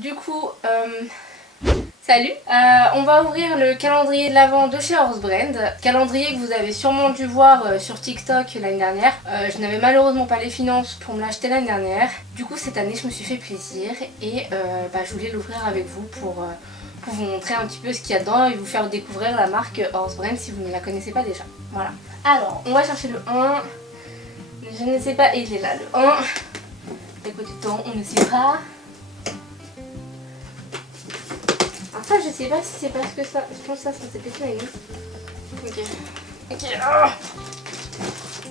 Du coup, salut. On va ouvrir le calendrier de l'Avent de chez Horsebrand. Calendrier que vous avez sûrement dû voir sur TikTok l'année dernière. Je n'avais malheureusement pas les finances pour me l'acheter l'année dernière. Du coup, cette année, je me suis fait plaisir et je voulais l'ouvrir avec vous pour vous montrer un petit peu ce qu'il y a dedans et vous faire découvrir la marque Horsebrand si vous ne la connaissez pas déjà. Voilà. Alors, on va chercher le 1. Je ne sais pas, et il est là, le 1. À côté de temps, on ne sait pas. Alors ça, je sais pas si c'est parce que ça... Je pense que ça s'est pété avec nous. Ok. Ok. Oh,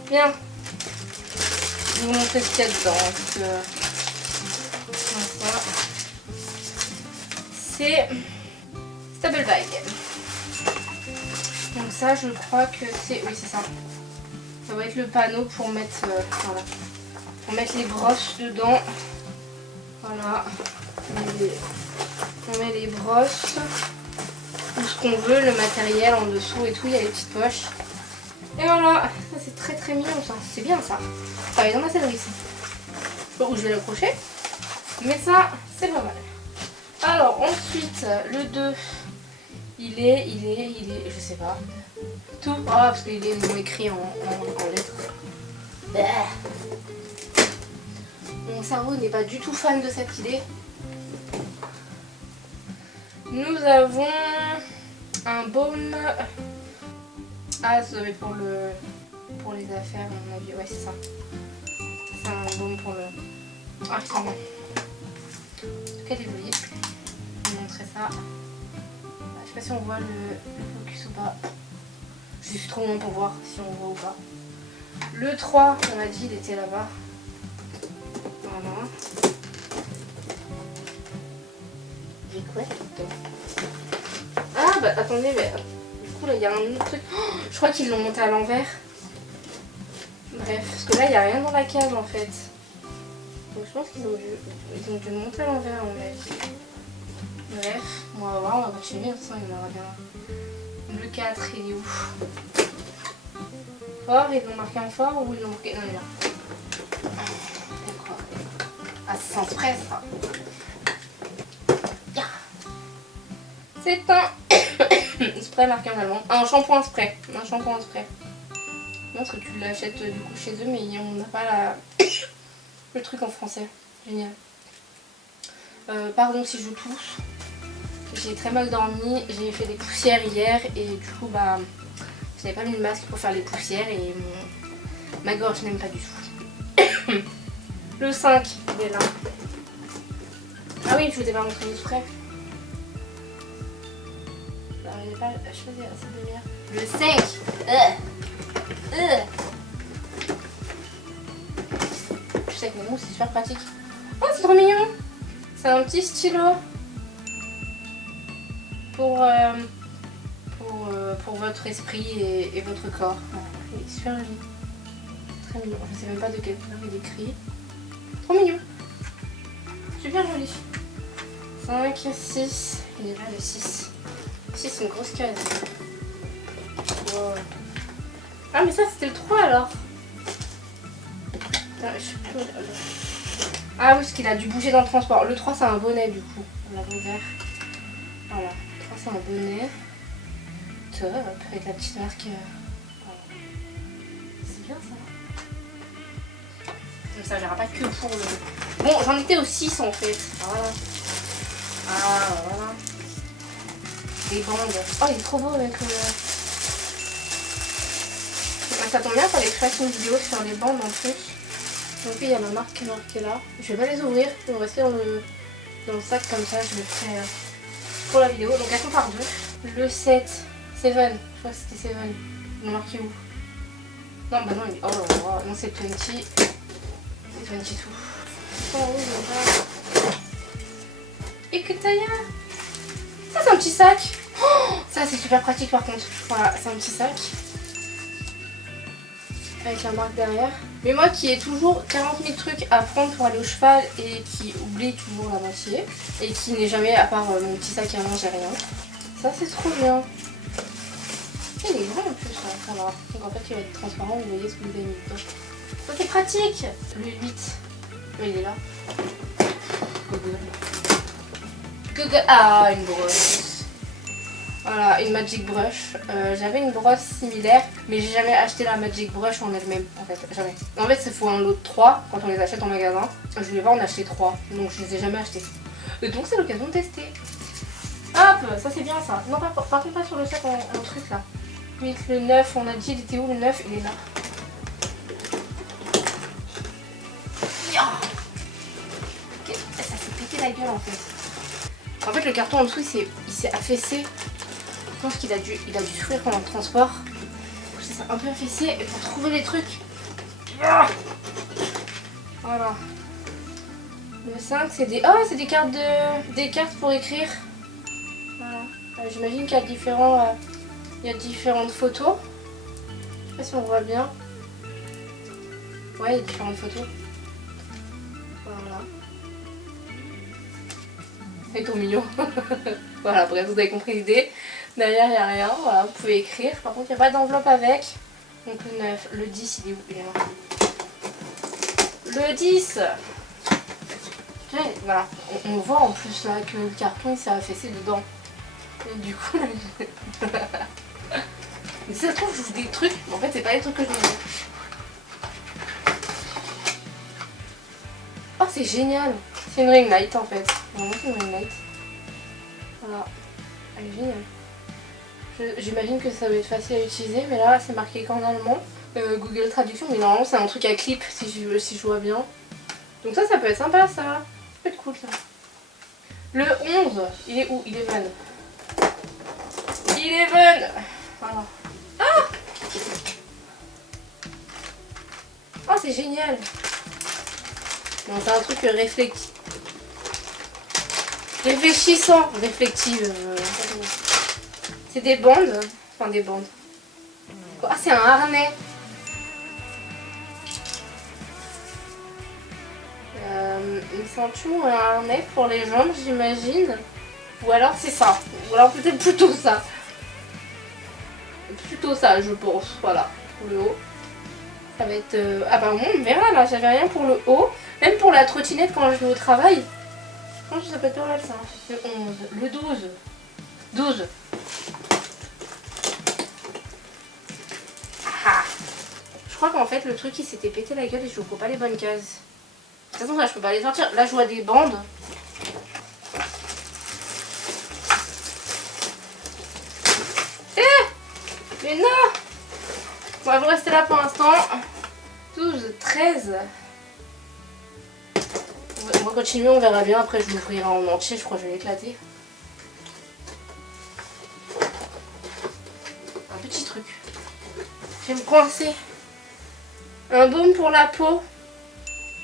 bien. Je vais vous montrer ce qu'il y a dedans. Parce que... ça. C'est... Stable Bag. Donc ça, je crois que c'est... Oui, c'est ça. Ça va être le panneau pour mettre... voilà. Pour mettre les brosses dedans. Voilà. On met les brosses. Tout ce qu'on veut, le matériel en dessous et tout. Il y a les petites poches. Et voilà. Ça, c'est très très mignon ça. C'est bien ça. Ça va être dans ma sellerie ici. Où je vais l'accrocher. Mais ça, c'est pas mal. Alors ensuite, le 2. Il est, je sais pas. Tout. Ah, parce qu'il est écrit en lettres. Bah. Mon cerveau n'est pas du tout fan de cette idée. Nous avons un baume. Ah, ça doit être pour les affaires, à mon avis. Ouais, c'est ça. C'est un baume pour le... Ah, c'est bon. En tout cas, il est joli. Je vais vous montrer ça. Je sais pas si on voit le focus ou pas. Je suis trop loin pour voir si on voit ou pas. Le 3, on m'a dit, il était là-bas. Voilà. J'ai quoi là-dedans? Ah bah attendez, mais du coup là il y a un autre truc. Oh, je crois qu'ils l'ont monté à l'envers. Bref, parce que là il n'y a rien dans la case en fait. Donc je pense qu'ils ont dû le monter à l'envers en fait. Bref, on va voir, on va continuer, sinon il y en aura bien. Le 4, il est où? Fort, ils l'ont marqué en fort ou ils l'ont marqué... Non, il est là. D'accord. Ah, c'est sans spray ça. C'est un spray marqué en allemand. Un shampoing spray. Un shampoing spray. Non, parce que tu l'achètes du coup chez eux, mais on n'a pas le truc en français. Génial. Pardon si je tousse. J'ai très mal dormi. J'ai fait des poussières hier et du coup, je n'avais pas mis de masque pour faire les poussières et ma gorge n'aime pas du tout. Le 5, il est là. Ah oui, je vous ai pas montré le spray. J'arrivais pas à choisir assez de lumière. Le 5. Je sais que mes mots c'est super pratique. Oh, c'est trop mignon. C'est un petit stylo pour votre esprit et votre corps. Voilà. Il est super joli. Très mignon. Je sais même pas de quelle couleur il est écrit. Trop mignon. Super joli. 5, 6. Il est là le 6. 6, c'est une grosse case. Wow. Ah, mais ça, c'était le 3 alors. Ah, je sais plus. Ah oui, parce qu'il a dû bouger dans le transport. Le 3, c'est un bonnet du coup. On l'a ouvert. Voilà. Le 3, c'est un bonnet. Top. Avec la petite marque. Voilà. C'est bien ça. Comme ça, j'aurai pas que pour le... Bon, j'en étais au 6 en fait. Voilà. Ah, voilà. Des bandes. Oh, il est trop beau avec le... Ça tombe bien, il fallait que je fasse une vidéo sur les bandes en plus. Donc il y a ma marque qui est marquée là. Je vais pas les ouvrir, ils vont rester dans le sac comme ça, je le ferai pour la vidéo. Donc elles sont par deux. Le 7, 7, je crois que c'était 7. Ils l'ont marqué où? Non, bah non, il est... Oh là là, non c'est 20. C'est 22. Oh, là. Et que taille. Ça c'est un petit sac. Oh, ça c'est super pratique par contre. Voilà, c'est un petit sac. Avec la marque derrière. Mais moi qui ai toujours 40 000 trucs à prendre pour aller au cheval et qui oublie toujours la moitié. Et qui n'est jamais, à part mon petit sac à manger, rien. Ça c'est trop bien. Il est grand en plus là. Voilà. Donc en fait il va être transparent, vous voyez ce que vous avez mis dedans. Ça c'est pratique. Le 8. Oui, il est là. Ah, une brosse. Voilà, une Magic Brush. J'avais une brosse similaire, mais j'ai jamais acheté la Magic Brush en elle-même, en fait, jamais. En fait, il faut un lot de 3 quand on les achète en magasin. Je voulais pas en acheter 3, donc je les ai jamais achetés. Et donc c'est l'occasion de tester. Hop, ça c'est bien ça. Non, par contre pas sur le sac en truc là. 8, le 9, on a dit, il était où le 9? Il est là. Ok, ça s'est pété la gueule en fait. En fait, le carton en dessous il s'est affaissé. Je pense qu'il a dû souffrir pendant le transport. Ça s'est un peu affaissé et pour trouver les trucs. Voilà. Le 5 c'est des. Oh, c'est des cartes pour écrire. Voilà. J'imagine qu'il y a différentes photos. Je sais pas si on voit bien. Ouais, il y a différentes photos. Voilà. C'est tout mignon. Voilà, bref, vous avez compris l'idée. Derrière, il n'y a rien. Voilà, vous pouvez écrire. Par contre, il n'y a pas d'enveloppe avec. Donc le 9, le 10, il est où? Il est là. Le 10. Voilà, on voit en plus là que le carton il s'est affaissé dedans. Et du coup, mais si ça se trouve, je joue des trucs, mais en fait, c'est pas les trucs que je veux. Oh, c'est génial! C'est une ring light en fait. Vraiment, c'est une ring light. Voilà, elle est géniale. J'imagine que ça va être facile à utiliser, mais là, c'est marqué qu'en allemand. Google Traduction, mais normalement, c'est un truc à clip si je vois bien. Donc, ça peut être sympa, ça. Ça peut être cool, ça. Le 11, il est où? Il est Eleven. Eleven. Voilà. Ah! Oh, c'est génial. Non, c'est un truc réfléchissant. Réflective. C'est des bandes. Enfin, des bandes. Ah, c'est un harnais. Une ceinture ou un harnais pour les jambes, j'imagine. Ou alors c'est ça. Ou alors peut-être plutôt ça. Plutôt ça, je pense. Voilà. Pour le haut. Ça va être... Ah bah on verra là. J'avais rien pour le haut. Même pour la trottinette quand je vais au travail. Je pense que ça peut être pas mal ça. Le 11. Le 12. 12. Ah. Je crois qu'en fait le truc il s'était pété la gueule et je ouvre pas les bonnes cases. De toute façon, là, je peux pas les sortir. Là, je vois des bandes. Mais non! Bon, elle va rester là pour l'instant. 12, 13. On va continuer, on verra bien. Après, je l'ouvrirai en entier. Je crois que je vais l'éclater. Un petit truc. Je vais me coincer. Un baume pour la peau.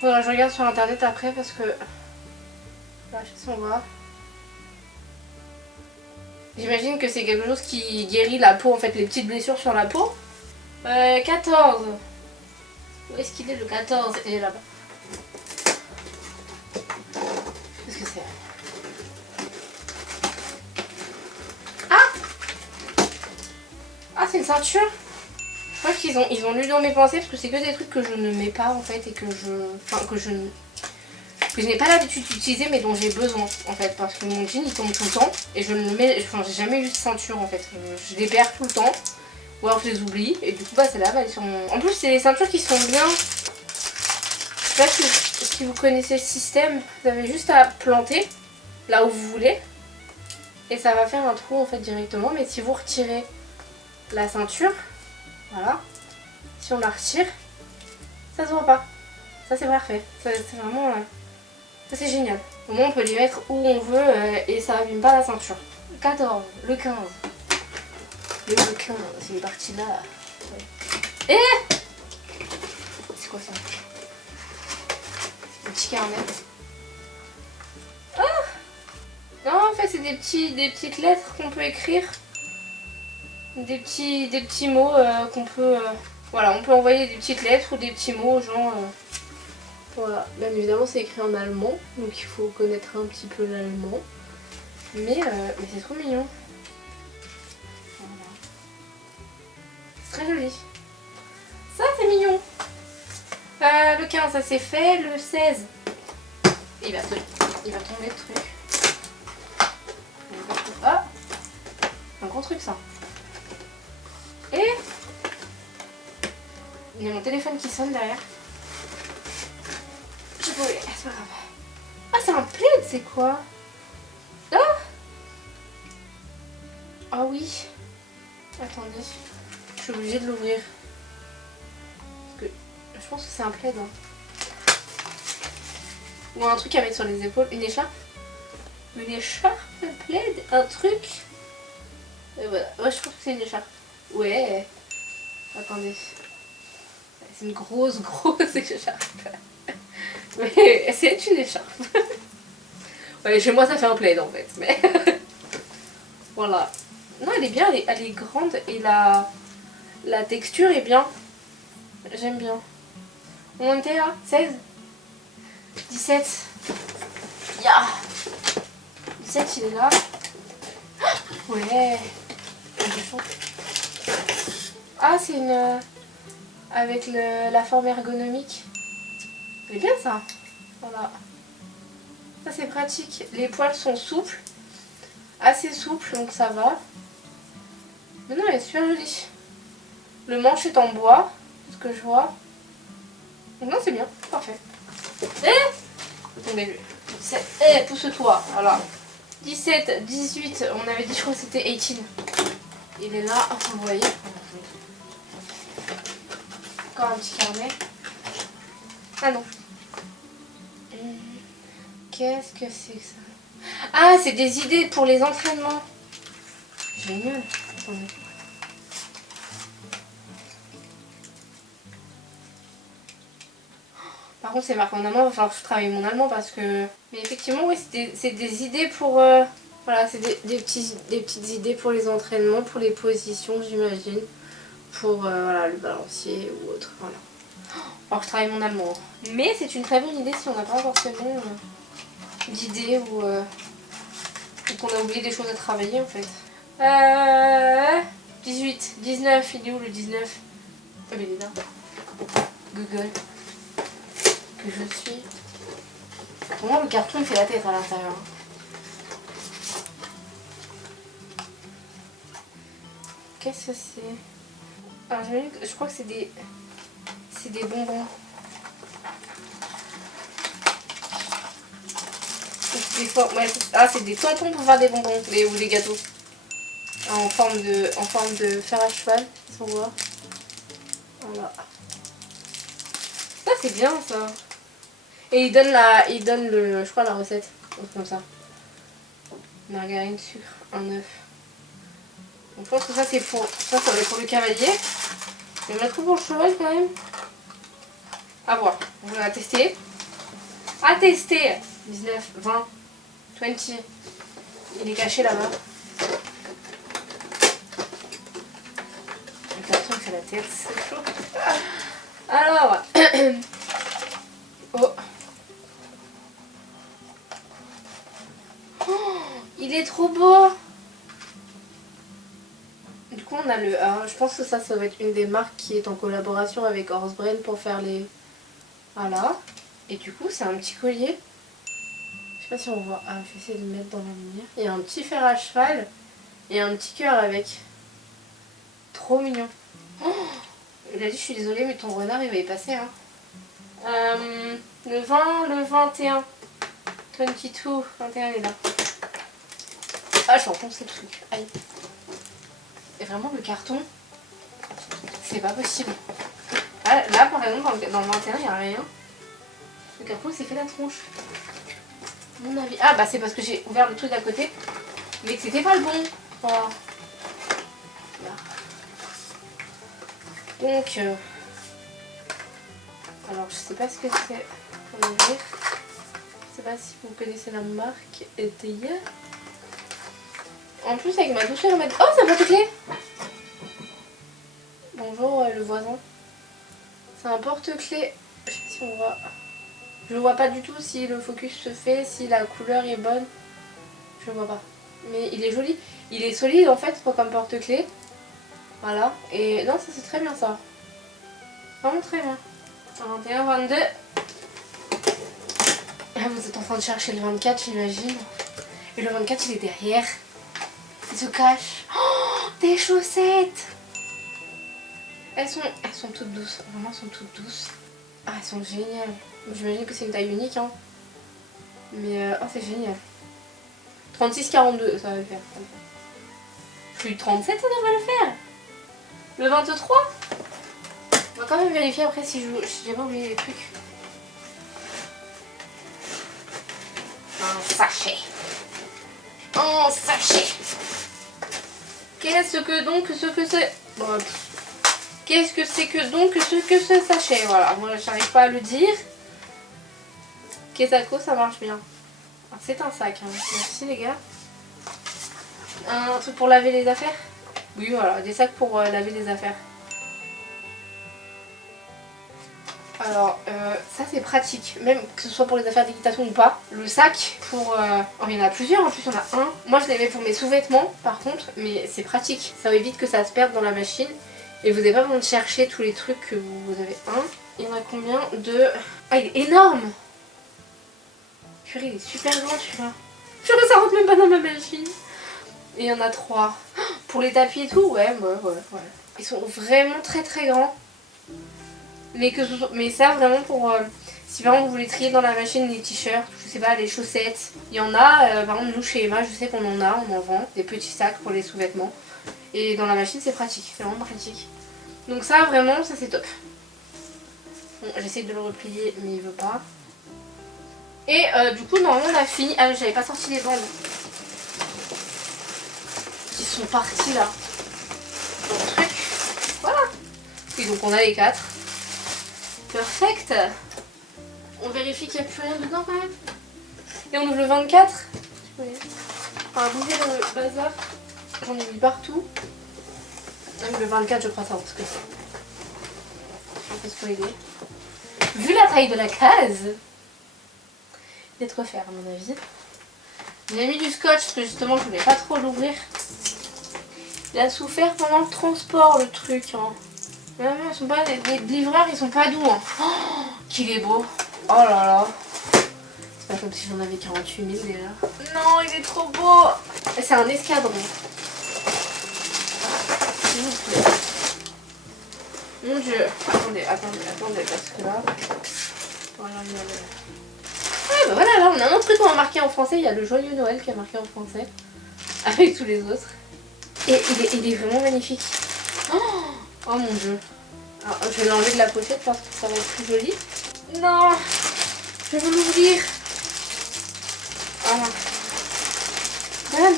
Voilà, je regarde sur internet après parce que... Là, je sais pas si on voit. J'imagine que c'est quelque chose qui guérit la peau, en fait, les petites blessures sur la peau. 14. Où est-ce qu'il est le 14? Il est là-bas. Qu'est-ce que c'est? Ah! Ah, c'est une ceinture? Je crois qu'ils ont lu dans mes pensées parce que c'est que des trucs que je ne mets pas en fait et que je n'ai pas l'habitude d'utiliser mais dont j'ai besoin en fait parce que mon jean il tombe tout le temps et je ne le mets, enfin j'ai jamais eu de ceinture en fait, je les perds tout le temps ou alors je les oublie et du coup bah c'est là, elles sont... En plus c'est des ceintures qui sont bien, je sais pas si vous connaissez le système, vous avez juste à planter là où vous voulez et ça va faire un trou en fait directement, mais si vous retirez la ceinture, voilà, si on la retire, ça se voit pas. Ça c'est parfait. C'est vraiment... ça c'est génial. Au moins on peut les mettre où on veut et ça abîme pas la ceinture. Le 14, le 15. Le 15, c'est une partie là. Ouais. Et c'est quoi ça? Un petit carnet. Ah non, en fait c'est des petites lettres qu'on peut écrire. Des petits mots qu'on peut... voilà, on peut envoyer des petites lettres ou des petits mots aux gens. Voilà, bien évidemment c'est écrit en allemand, donc il faut connaître un petit peu l'allemand. Mais c'est trop mignon. Voilà. C'est très joli. Ça c'est mignon. Le 15 ça c'est fait, le 16. Il va tomber le truc. truc ça. Et il y a mon téléphone qui sonne derrière. Je peux... c'est pas grave. Ah, c'est un plaid, c'est quoi? Ah, ah oui. Attendez. Je suis obligée de l'ouvrir. Parce que je pense que c'est un plaid. Hein. Ou un truc à mettre sur les épaules. Une écharpe. Une écharpe, un plaid. Un truc. Et voilà. Ouais, je trouve que c'est une écharpe. Ouais. Attendez. C'est une grosse écharpe. Mais c'est une écharpe. Ouais, chez moi ça fait un plaid en fait. Mais voilà. Non, elle est bien, elle est grande et la texture est bien. J'aime bien. On était à 16 17. Yeah. 17, il est là. Ouais. Ah, c'est une... avec la forme ergonomique. C'est bien ça. Voilà. Ça c'est pratique. Les poils sont souples. Assez souples, donc ça va. Mais non, elle est super jolie. Le manche est en bois, ce que je vois. Donc non, c'est bien. Parfait. Attendez, pousse-toi. Voilà. 17, 18, on avait dit, je crois que c'était 18. Il est là, vous voyez. Encore un petit carnet. Ah non. Qu'est-ce que c'est que ça? Ah, c'est des idées pour les entraînements. Génial. Attendez. Par contre, c'est marqué en allemand, il va falloir que je travaille mon allemand parce que... Mais effectivement, oui, c'est des idées pour... Voilà, c'est des petites idées pour les entraînements, pour les positions, j'imagine. Pour voilà, le balancier ou autre. Voilà. Alors que je travaille mon allemand. Mais c'est une très bonne idée si on n'a pas forcément d'idées ou qu'on a oublié des choses à travailler en fait. 18, 19, il est où le 19? Ah mais il est là. Google. Que je suis. Pour moi le carton il fait la tête à l'intérieur. Qu'est-ce que c'est? Alors je crois que c'est des bonbons. Ouais, c'est des tampons pour faire des bonbons ou des gâteaux. En forme de fer à cheval, si on voit. Voilà. Ça c'est bien ça. Et il donne je crois la recette. Comme ça. Margarine, sucre, un œuf. Donc je pense que ça c'est pour. Ça va être pour le cavalier. Je vais mettre pour le cheval quand même. À voir. On va tester. À tester. 19, 20, 20. Il est caché là-bas. Le carton fait la tête, c'est chaud. Alors. Oh. Oh. Il est trop beau. Du coup on a le... Alors, je pense que ça va être une des marques qui est en collaboration avec Horsebrain pour faire les... Voilà. Et du coup c'est un petit collier. Je sais pas si on voit. Ah, je vais essayer de le mettre dans la lumière. Il y a un petit fer à cheval et un petit cœur avec. Trop mignon. Oh, il a dit je suis désolée mais ton renard il va y passer hein. Le 20, le 21. 22, 21 est là. Ah, je suis enfoncée le truc. Aïe. Et vraiment le carton, c'est pas possible. Ah, là par exemple dans le 21 il n'y a rien. Le carton il s'est fait la tronche. À mon avis. Ah bah c'est parce que j'ai ouvert le truc d'à côté. Mais que c'était pas le bon. Voilà. Donc alors je sais pas ce que c'est. On va ouvrir. Je sais pas si vous connaissez la marque Eteia. En plus avec ma douceur elle m'a dit... Oh c'est un porte-clés. Bonjour le voisin. C'est un porte-clés. Je sais pas si on voit. Je vois pas du tout si le focus se fait, si la couleur est bonne. Je vois pas. Mais il est joli. Il est solide en fait comme porte-clés. Voilà. Et non ça c'est très bien ça. Vraiment très bien. 21, 22. Là vous êtes en train de chercher le 24 j'imagine. Et le 24 il est derrière. Il se cache. Oh des chaussettes. Elles sont toutes douces. Vraiment, elles sont toutes douces. Ah, elles sont géniales. J'imagine que c'est une taille unique, hein. Mais oh, c'est génial. 36-42, ça va le faire. Plus 37, ça devrait le faire. Le 23. On va quand même vérifier après si j'ai pas oublié les trucs. Un sachet. Un sachet. Qu'est-ce que donc ce que c'est? Bon, qu'est-ce que c'est que donc ce que ce sachet? Voilà, moi j'arrive pas à le dire. Kesako, ça marche bien. C'est un sac, hein. Merci les gars. Un truc pour laver les affaires? Oui, voilà, des sacs pour laver les affaires. Alors, ça c'est pratique, même que ce soit pour les affaires d'équitation ou pas. Le sac pour... Oh, il y en a plusieurs, en plus il y en a un. Moi je l'avais pour mes sous-vêtements par contre, mais c'est pratique. Ça évite que ça se perde dans la machine. Et vous n'avez pas besoin de chercher tous les trucs que vous avez. Un. Il y en a combien? Deux. Ah, il est énorme! Purée, il est super grand celui-là. Purée, ça rentre même pas dans ma machine. Et il y en a 3. Pour les tapis et tout, ouais. Ils sont vraiment très très grands. Mais ça vraiment pour... si vraiment vous voulez trier dans la machine les t-shirts, je sais pas, les chaussettes. Il y en a, par exemple nous chez Emma, je sais qu'on on en vend. Des petits sacs pour les sous-vêtements. Et dans la machine c'est pratique, c'est vraiment pratique. Donc ça vraiment, ça c'est top. Bon, j'essaie de le replier mais il veut pas. Et du coup normalement on a fini. Ah, j'avais pas sorti les bandes. Ils sont partis là. Dans le truc. Voilà. Et donc on a les 4. Perfect. On vérifie qu'il n'y a plus rien dedans quand même. Et on ouvre le 24. On va bouger le bazar. J'en ai mis partout. Même le 24 je crois savoir ce que c'est. Un peu spoilé. Vu la taille de la case, d'être refaire à mon avis. J'ai mis du scotch parce que justement je voulais pas trop l'ouvrir. Il a souffert pendant le transport le truc. Hein. Mais non, ils sont pas, les livreurs ils sont pas doux. Hein. Oh, qu'il est beau. Oh là là. C'est pas comme si j'en avais 48 000 déjà. Non, il est trop beau. C'est un escadron. S'il vous plaît. Mon dieu. Attendez, parce que là... Voilà, il y a le... Ouais, bah voilà, là on a un autre truc qu'on a marqué en français. Il y a le joyeux Noël qui est marqué en français. Avec tous les autres. Et il est vraiment magnifique. Oh mon dieu. Alors, je vais l'enlever de la pochette parce que ça va être plus joli. Non, je veux l'ouvrir. Voilà. Regarde.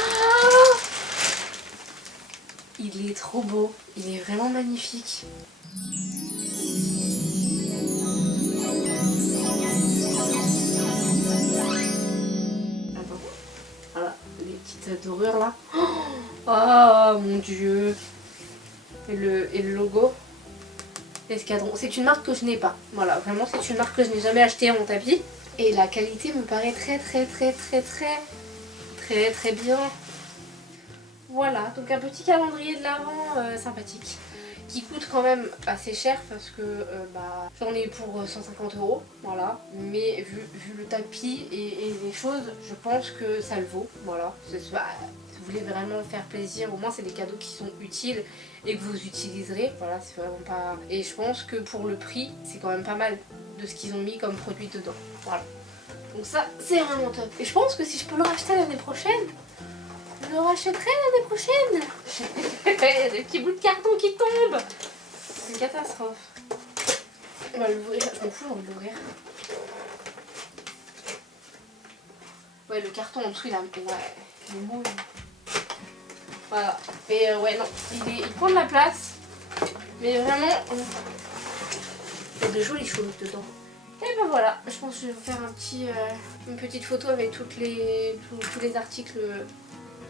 Ah, il est trop beau. Il est vraiment magnifique. Attends. Voilà, les petites dorures là. Oh mon dieu. Et le logo. Escadron. C'est une marque que je n'ai pas. Voilà, vraiment c'est une marque que je n'ai jamais achetée à mon tapis. Et la qualité me paraît très bien. Voilà, donc un petit calendrier de l'Avent sympathique. Qui coûte quand même assez cher parce que j'en ai pour 150 €. Voilà. Mais vu le tapis et les choses, je pense que ça le vaut. Voilà. Si vous voulez vraiment faire plaisir, au moins c'est des cadeaux qui sont utiles et que vous utiliserez. Voilà, c'est vraiment pas... Et je pense que pour le prix, c'est quand même pas mal de ce qu'ils ont mis comme produit dedans. Voilà. Donc ça, c'est vraiment top. Et je pense que si je peux le racheter l'année prochaine, je le rachèterai l'année prochaine. Il y a des petits bouts de carton qui tombent. C'est une catastrophe. On va l'ouvrir. Je m'en fous, on va l'ouvrir. Ouais, le carton en dessous, il est mou. Voilà. Et ouais, non, il prend de la place. Mais vraiment, il y a de jolies choses dedans. Et ben voilà, je pense que je vais vous faire une petite photo avec tous les articles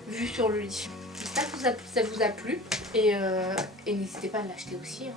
vus sur le lit. J'espère que ça vous a plu. Et n'hésitez pas à l'acheter aussi. Hein.